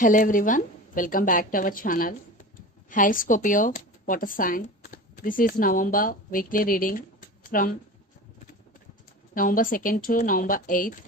Hello everyone, welcome back to our channel. Hi Scorpio, water sign. This is November weekly reading from November 2nd to November 8th.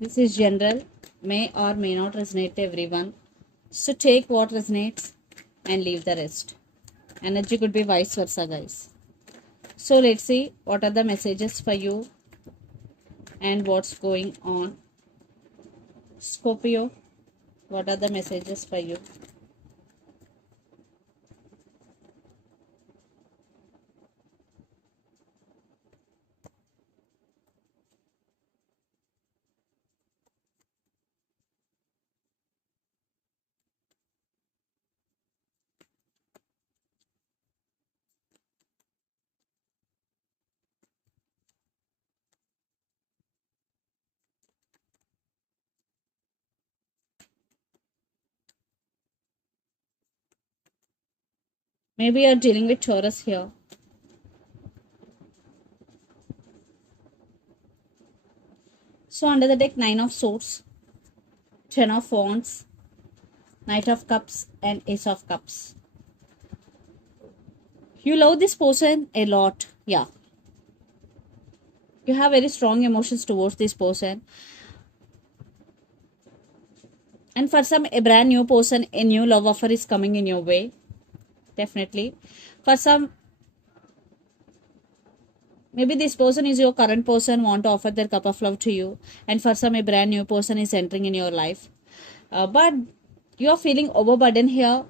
This is general, may or may not resonate to everyone. So take what resonates and leave the rest. Energy could be vice versa, guys. So let's see what are the messages for you and what's going on. Scorpio, what are the messages for you? Maybe you're dealing with Taurus here. So under the deck, 9 of Swords, 10 of Wands, Knight of Cups and Ace of Cups. You love this person a lot. Yeah. You have very strong emotions towards this person. And for some, a brand new person, a new love offer is coming in your way. Definitely. For some, maybe this person is your current person, want to offer their cup of love to you. And for some, a brand new person is entering in your life. But you are feeling overburdened here.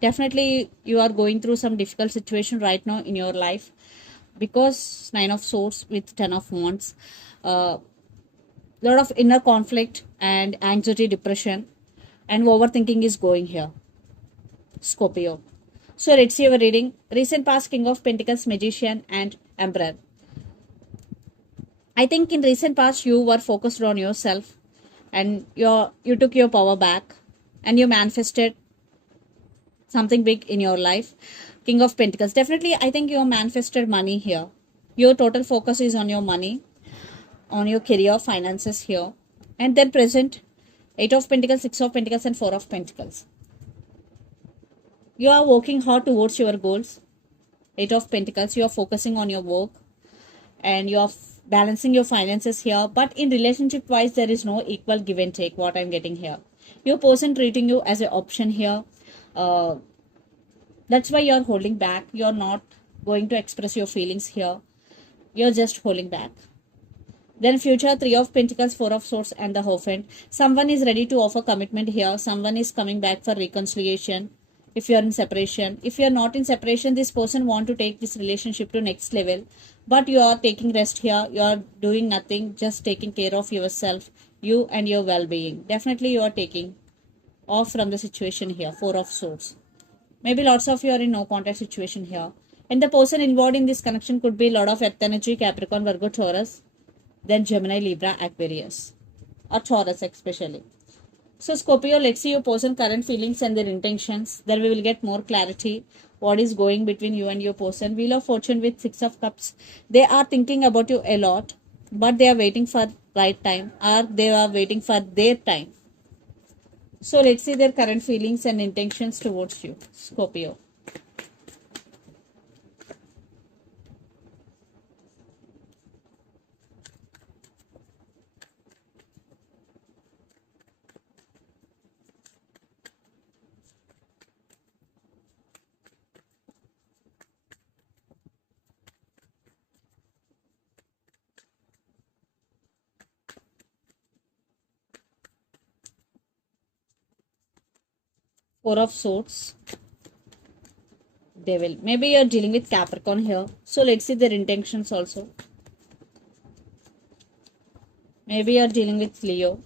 Definitely, you are going through some difficult situation right now in your life. Because 9 of Swords with 10 of Wands. Lot of inner conflict and anxiety, depression and overthinking is going here, Scorpio. So let's see our reading. Recent past, King of Pentacles, Magician and Emperor. I think in recent past you were focused on yourself and you took your power back and you manifested something big in your life. King of Pentacles, definitely I think you manifested money here. Your total focus is on your money, on your career, finances here. And then present, 8 of Pentacles, 6 of Pentacles and 4 of Pentacles. You are working hard towards your goals. 8 of Pentacles, you are focusing on your work and you are balancing your finances here. But in relationship wise, there is no equal give and take, what I'm getting here. Your person treating you as an option here. That's why you're holding back. You're not going to express your feelings here. You're just holding back. Then future, 3 of Pentacles, 4 of Swords and the Hierophant. Someone is ready to offer commitment here. Someone is coming back for reconciliation. If you are in separation, if you are not in separation, this person want to take this relationship to next level. But you are taking rest here. You are doing nothing, just taking care of yourself, you and your well-being. Definitely you are taking off from the situation here. 4 of Swords. Maybe lots of you are in no contact situation here. And the person involved in this connection could be a lot of Earth energy, Capricorn, Virgo, Taurus. Then Gemini, Libra, Aquarius or Taurus especially. So Scorpio, let's see your person current feelings and their intentions. Then we will get more clarity what is going between you and your person. Wheel of Fortune with 6 of Cups. They are thinking about you a lot, but they are waiting for right time or they are waiting for their time. So let's see their current feelings and intentions towards you, Scorpio. Four of Swords. Devil. Maybe you're dealing with Capricorn here. So let's see their intentions also. Maybe you're dealing with Leo.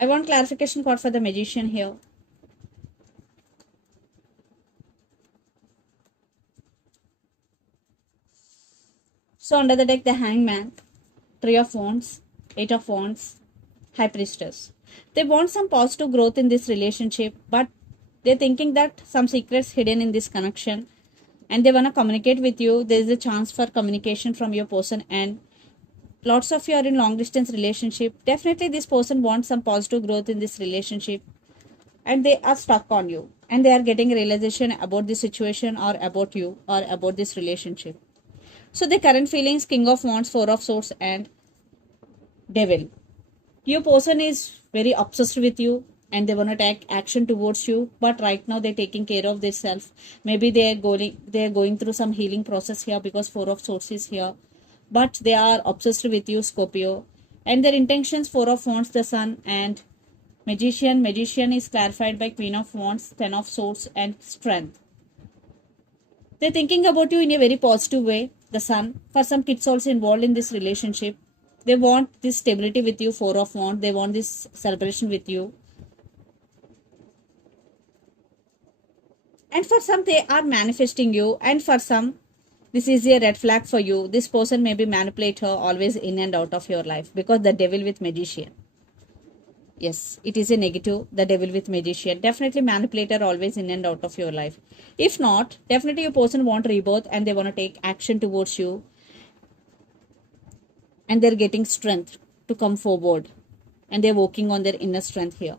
I want clarification card for the Magician here. So under the deck, the Hangman, 3 of Wands, 8 of Wands, High Priestess. They want some positive growth in this relationship, but they're thinking that some secrets hidden in this connection and they want to communicate with you. There is a chance for communication from your person and lots of you are in long distance relationship. Definitely this person wants some positive growth in this relationship, and they are stuck on you, and they are getting a realization about the situation or about you or about this relationship. So the current feelings, King of Wands, Four of Swords, and Devil. Your person is very obsessed with you, and they want to take action towards you, but right now they're taking care of themselves. Maybe they're going through some healing process here, because Four of Swords is here, but they are obsessed with you, Scorpio. And their intentions, Four of Wands, the Sun, and Magician. Magician is clarified by Queen of Wands, Ten of Swords, and Strength. They're thinking about you in a very positive way. The Sun. For some kids also involved in this relationship. They want this stability with you, Four of Wands. They want this celebration with you. And for some, they are manifesting you. And for some, this is a red flag for you. This person may be manipulator, always in and out of your life, because the Devil with Magician. Yes, it is a negative, the Devil with Magician. Definitely manipulator, always in and out of your life. If not, definitely your person want rebirth, and they want to take action towards you. And they're getting strength to come forward. And they're working on their inner strength here.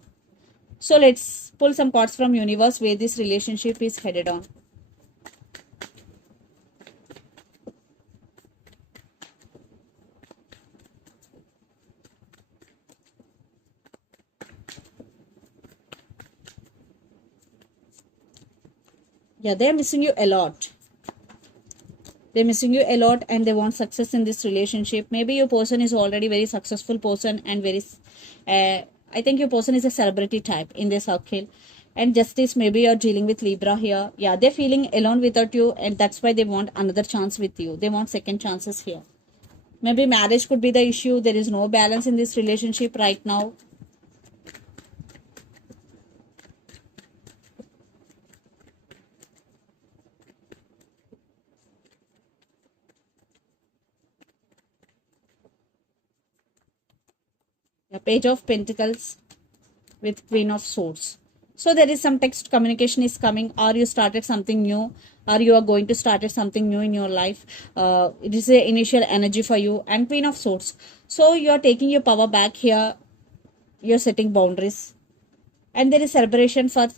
So let's pull some cards from universe where this relationship is headed on. Yeah, they're missing you a lot. They're missing you a lot, and they want success in this relationship. Maybe your person is already very successful person, and very I think your person is a celebrity type in this circle. And Justice, maybe you're dealing with Libra here. Yeah, they're feeling alone without you, and that's why they want another chance with you. They want second chances here. Maybe marriage could be the issue. There is no balance in this relationship right now. Yeah, Page of Pentacles with Queen of Swords. So there is some text communication is coming, or you started something new, or you are going to start something new in your life. It is the initial energy for you, and Queen of Swords. So you are taking your power back here. You're setting boundaries, and there is celebration for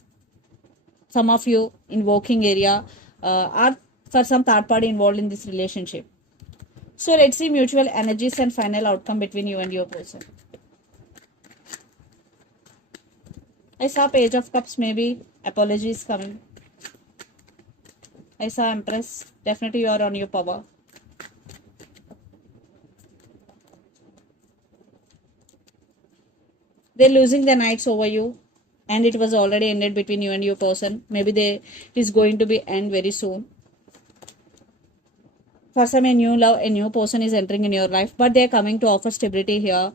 some of you in working area, or for some third party involved in this relationship. So let's see mutual energies and final outcome between you and your person. I saw Page of Cups, maybe apologies coming. I saw Empress. Definitely you are on your power. They're losing the nights over you, and it was already ended between you and your person. Maybe it is going to be end very soon. For some, a new love, a new person is entering in your life, but they're coming to offer stability here.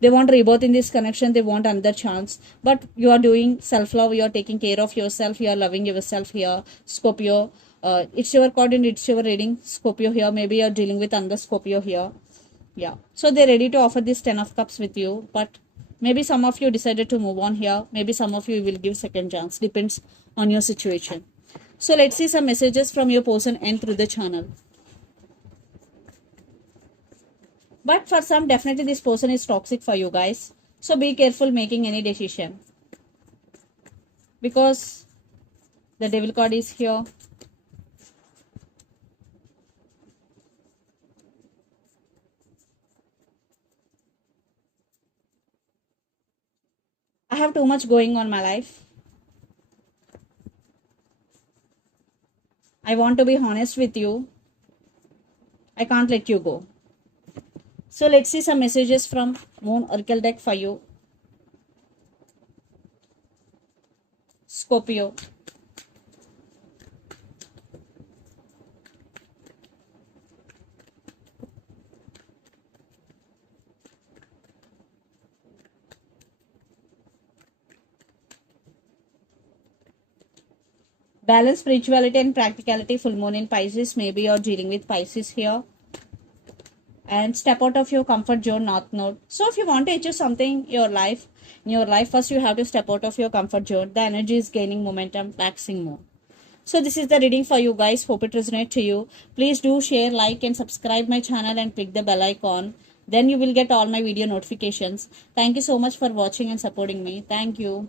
They want rebirth in this connection. They want another chance. But you are doing self-love. You are taking care of yourself. You are loving yourself here, Scorpio. It's your card and it's your reading, Scorpio here. Maybe you are dealing with another Scorpio here. Yeah. So they're ready to offer this 10 of Cups with you. But maybe some of you decided to move on here. Maybe some of you will give second chance. Depends on your situation. So let's see some messages from your person and through the channel. But for some, definitely this person is toxic for you guys. So be careful making any decision. Because the Devil card is here. I have too much going on my life. I want to be honest with you. I can't let you go. So let's see some messages from Moon Oracle deck for you, Scorpio. Balance spirituality and practicality, full moon in Pisces. Maybe you're dealing with Pisces here. And step out of your comfort zone, North Node. So if you want to achieve something in your life, first you have to step out of your comfort zone. The energy is gaining momentum, waxing more. So this is the reading for you guys. Hope it resonates to you. Please do share, like and subscribe my channel and click the bell icon. Then you will get all my video notifications. Thank you so much for watching and supporting me. Thank you.